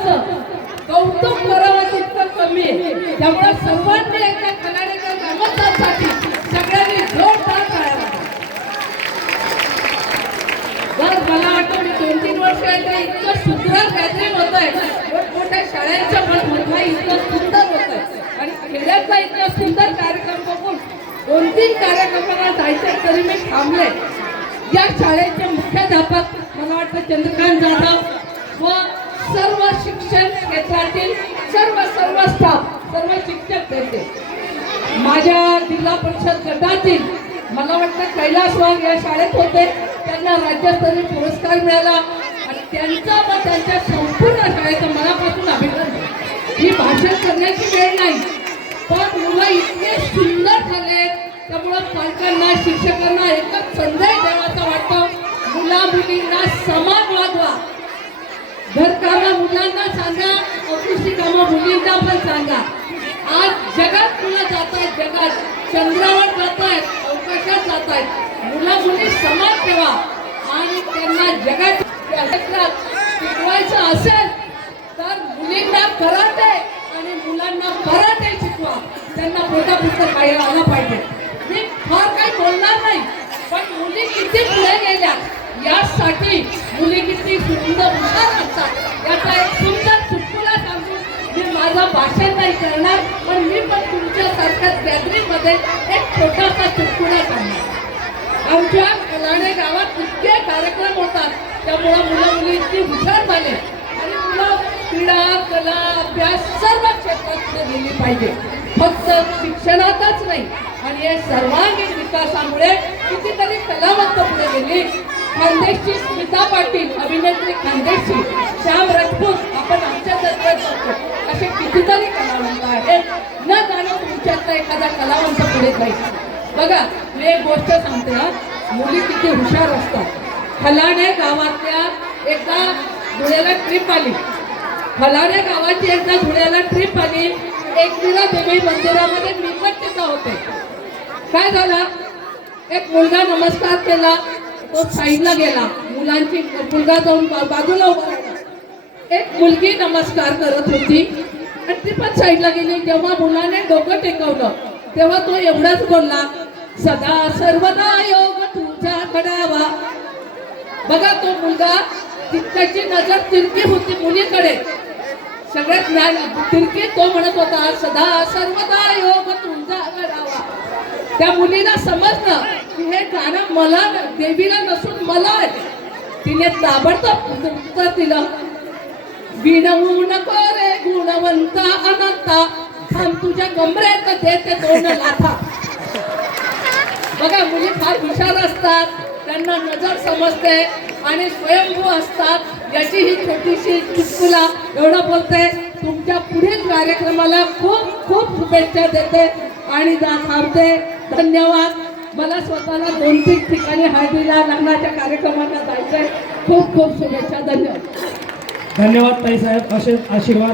मुलांचं कौतुक करावं तितकं कमी आहे. त्यामुळे सर्वांनी एका खलाड्याच्या नामोत्सवासाठी सगळ्यांनी जोरदार करावा. बरं मला वाटतं मी दोन तीन वर्ष आहे इतकं सुंदर गॅदरिंग होत आहे मोठमोठ्या शाळांच्या पण मोठा इतकं सुंदर होत आहे आणि खेड्याचा इतका सुंदर कार्यक्रम बघून दोन तीन कार्यक्रमाला जायचं तरी मी थांबले. या शाळेचे मुख्याध्यापक मला वाटतं चंद्रकांत जाधव व सर्व शिक्षण क्षेत्रातील सर्व सर्व स्टाफ सर्व शिक्षक देते. माझ्या जिल्हा परिषद गटातील मला वाटतं कैलास वाघ या शाळेत होते त्यांना राज्यस्तरीय पुरस्कार मिळाला आणि त्यांचा व त्यांच्या संपूर्ण शाळेचं मनापासून अभिनंदन. ही भाषण करण्याची वेळ नाही पण मुलं इतके सुंदर झाले त्यामुळं पालकांना शिक्षकांना एकच संदेश द्यावाचा वाटतं. मुला मुलींना समान मुलांना सांगा ऑफिसची कामं मुलींना पण सांगा. आज जगात मुलं जात आहेत जगात चंद्रावर जात आहेत अवकाशात जात आहेत मुला मुली समान ठेवा. आणि त्यांना जगात शिकवायचं असेल तर मुलींना कराटे आणि मुलांना कराटे शिकवा. त्यांना पोटा पुस्तक आला पाहिजे. मी फार काही बोलणार नाही पण मुली किती पुढे गेल्या यासाठी मुली किती सुंदर हुशार असतात. नाही करणार पण मी पण तुमच्यासारख्या गॅदरिंग एक छोटासा चुटकुडा सांगणार. आमच्या कलाणे गावात इतके कार्यक्रम होतात त्यामुळं मुलं मुली इतकी हुशार झाले. आणि मुलं क्रीडा कला अभ्यास सर्व क्षेत्रात पुढे गेली पाहिजे. फक्त शिक्षणातच नाही आणि या सर्वांगीण विकासामुळे कितीतरी कलावंत पुढे गेली. खानदेशची स्मिता पाटील अभिनेत्री खानदेशची श्याम राजपूत आपण आमच्या दरम्यान बघतो असे कितीतरी कलावंत आहेत. न जाणं तुमच्यातला एखादा कलावंत पुढे जाईल. बघा मी एक गोष्ट सांगते ना मुली किती हुशार असतात. खलाणे गावातल्या एकदा धुळ्याला ट्रिप आली. खलाणे गावाची एकदा धुळ्याला ट्रिप आली. एकविरा देवी मंदिरामध्ये मी होते. काय झालं? एक मुलगा नमस्कार केला. तो साईडला गेला. मुलांची मुलगा जाऊन बाजूला उभा एक मुलगी नमस्कार करत होती. आणि ती पण साईडला गेली. जेव्हा मुलाने डोकं टेकवलं तेव्हा तो एवढाच बोलला सदा सर्वदा योग तुझा घडावा बघा तो मुलगा तिच्याची नजर तिरकी होती मुलीकडे. सगळ्यात ज्ञान तिरकी तो म्हणत होता सदा सर्वदा योग तुझा घडावा त्या मुलीला समजलं की हे गाणं मला देवीला नसून मला आहे. तिने ताबडतोब उत्तर दिलं. विनवू नको रे गुणवंत अनंता. थांब तुझ्या कमरेत देते दोन लाथा. बघा मुली फार हुशार असतात त्यांना नजर समजते आणि स्वयंभू असतात. याची ही छोटीशी चुटकुला एवढं बोलते तुमच्या पुढील कार्यक्रमाला खूप खूप शुभेच्छा देते आणि जा थांबते धन्यवाद. मला स्वतःला दोन तीन ठिकाणी हळदीला लग्नाच्या कार्यक्रमाला जायचंय. खूप खूप शुभेच्छा. धन्यवाद. धन्यवाद ताईसाहेब असे आशीर्वाद